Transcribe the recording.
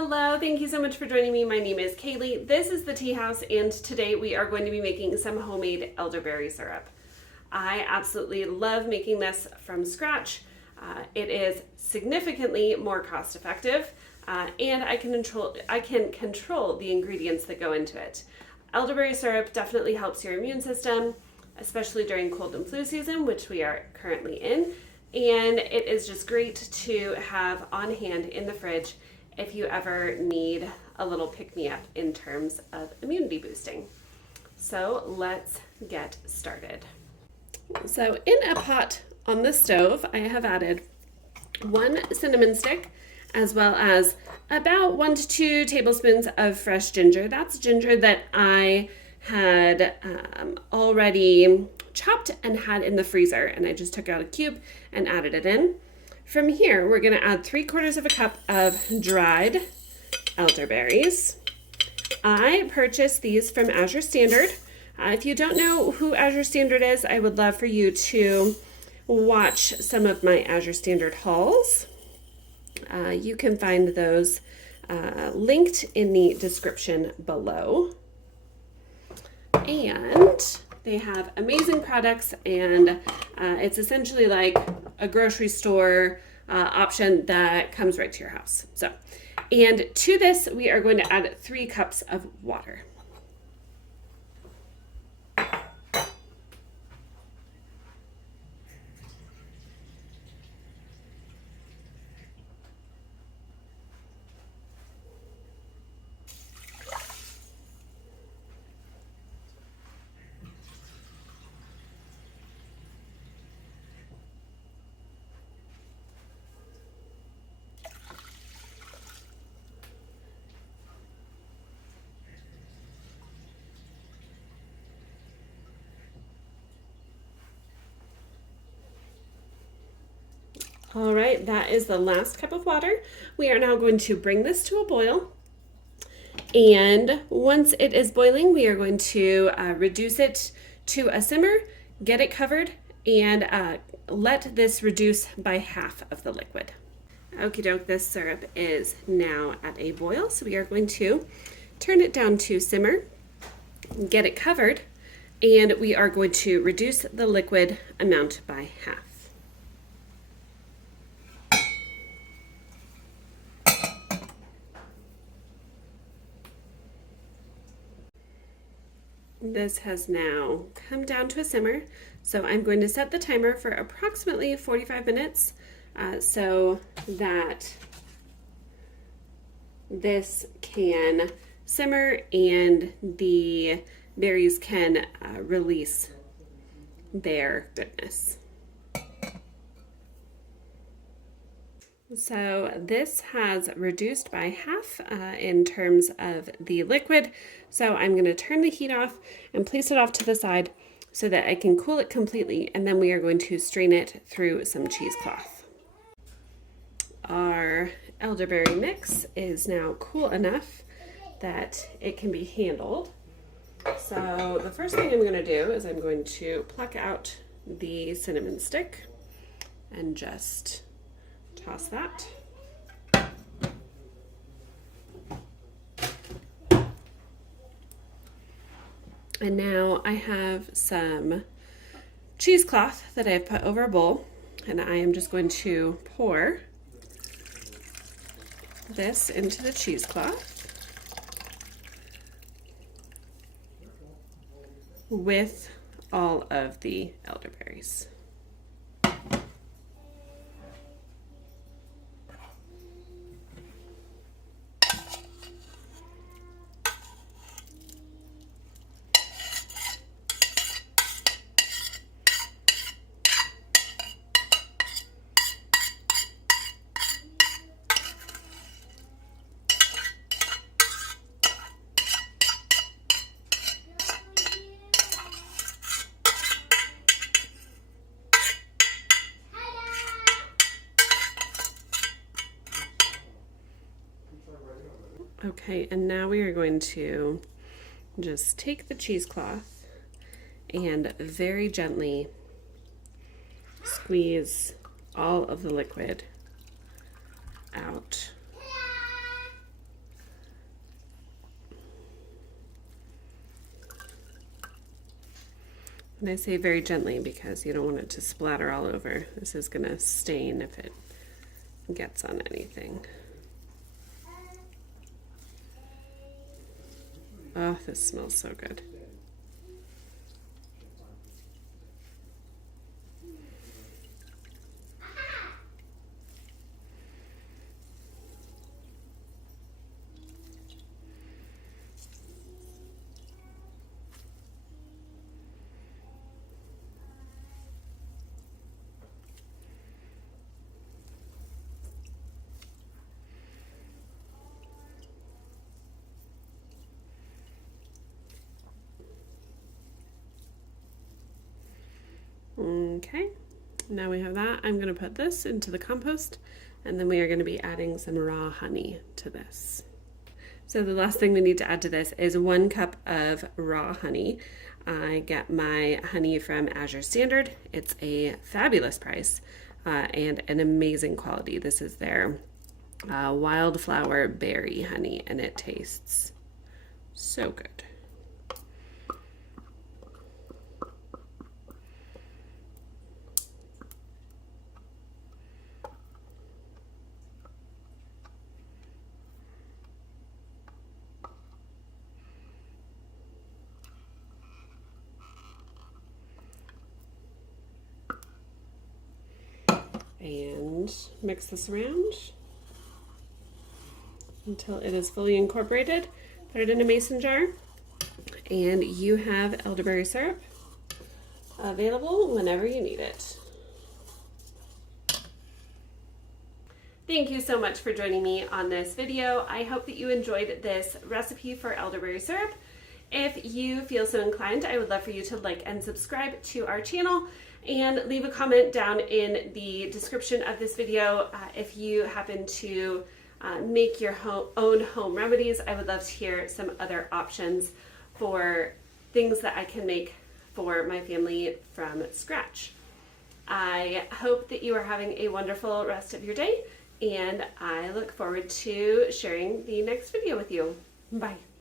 Hello, thank you so much for joining me. My name is Kaylee. This is the Tea House, and today we are going to be making some homemade elderberry syrup. I absolutely love making this from scratch. It is significantly more cost effective, and I can control the ingredients that go into it. Elderberry syrup definitely helps your immune system, especially during cold and flu season, which we are currently in. And it is just great to have on hand in the fridge if you ever need a little pick-me-up in terms of immunity boosting. So let's get started. So in a pot on the stove, I have added 1 cinnamon stick as well as about 1 to 2 tablespoons of fresh ginger. That's ginger that I had already chopped and had in the freezer, and I just took out a cube and added it in. From here, we're going to add 3/4 cup of dried elderberries. I purchased these from Azure Standard. If you don't know who Azure Standard is, I would love for you to watch some of my Azure Standard hauls. You can find those linked in the description below. And they have amazing products, and it's essentially like a grocery store option that comes right to your house. So, and to this, we are going to add 3 cups of water. All right, that is the last cup of water. We are now going to bring this to a boil. And once it is boiling, we are going to reduce it to a simmer, get it covered, and let this reduce by half of the liquid. Okie doke, this syrup is now at a boil, so we are going to turn it down to simmer, get it covered, and we are going to reduce the liquid amount by half. This has now come down to a simmer, so I'm going to set the timer for approximately 45 minutes so that this can simmer and the berries can release their goodness. So this has reduced by half in terms of the liquid. So I'm going to turn the heat off and place it off to the side so that I can cool it completely, and then we are going to strain it through some cheesecloth. Our elderberry mix is now cool enough that it can be handled. So the first thing I'm going to do is I'm going to pluck out the cinnamon stick and just toss that. And now I have some cheesecloth that I've put over a bowl, and I am just going to pour this into the cheesecloth with all of the elderberries. Okay, and now we are going to just take the cheesecloth and very gently squeeze all of the liquid out And I say very gently because you don't want it to splatter all over. This is going to stain if it gets on anything. Oh, this smells so good. Okay, now we have that. I'm going to put this into the compost, and then we are going to be adding some raw honey to this. So the last thing we need to add to this is 1 cup of raw honey. I get my honey from Azure Standard. It's a fabulous price and an amazing quality. This is their wildflower berry honey, and it tastes so good. And mix this around until it is fully incorporated. Put it in a mason jar, and you have elderberry syrup available whenever you need it. Thank you so much for joining me on this video. I hope that you enjoyed this recipe for elderberry syrup. If you feel so inclined, I would love for you to like and subscribe to our channel and leave a comment down in the description of this video. If you happen to make your own home remedies, I would love to hear some other options for things that I can make for my family from scratch. I hope that you are having a wonderful rest of your day, and I look forward to sharing the next video with you. Bye.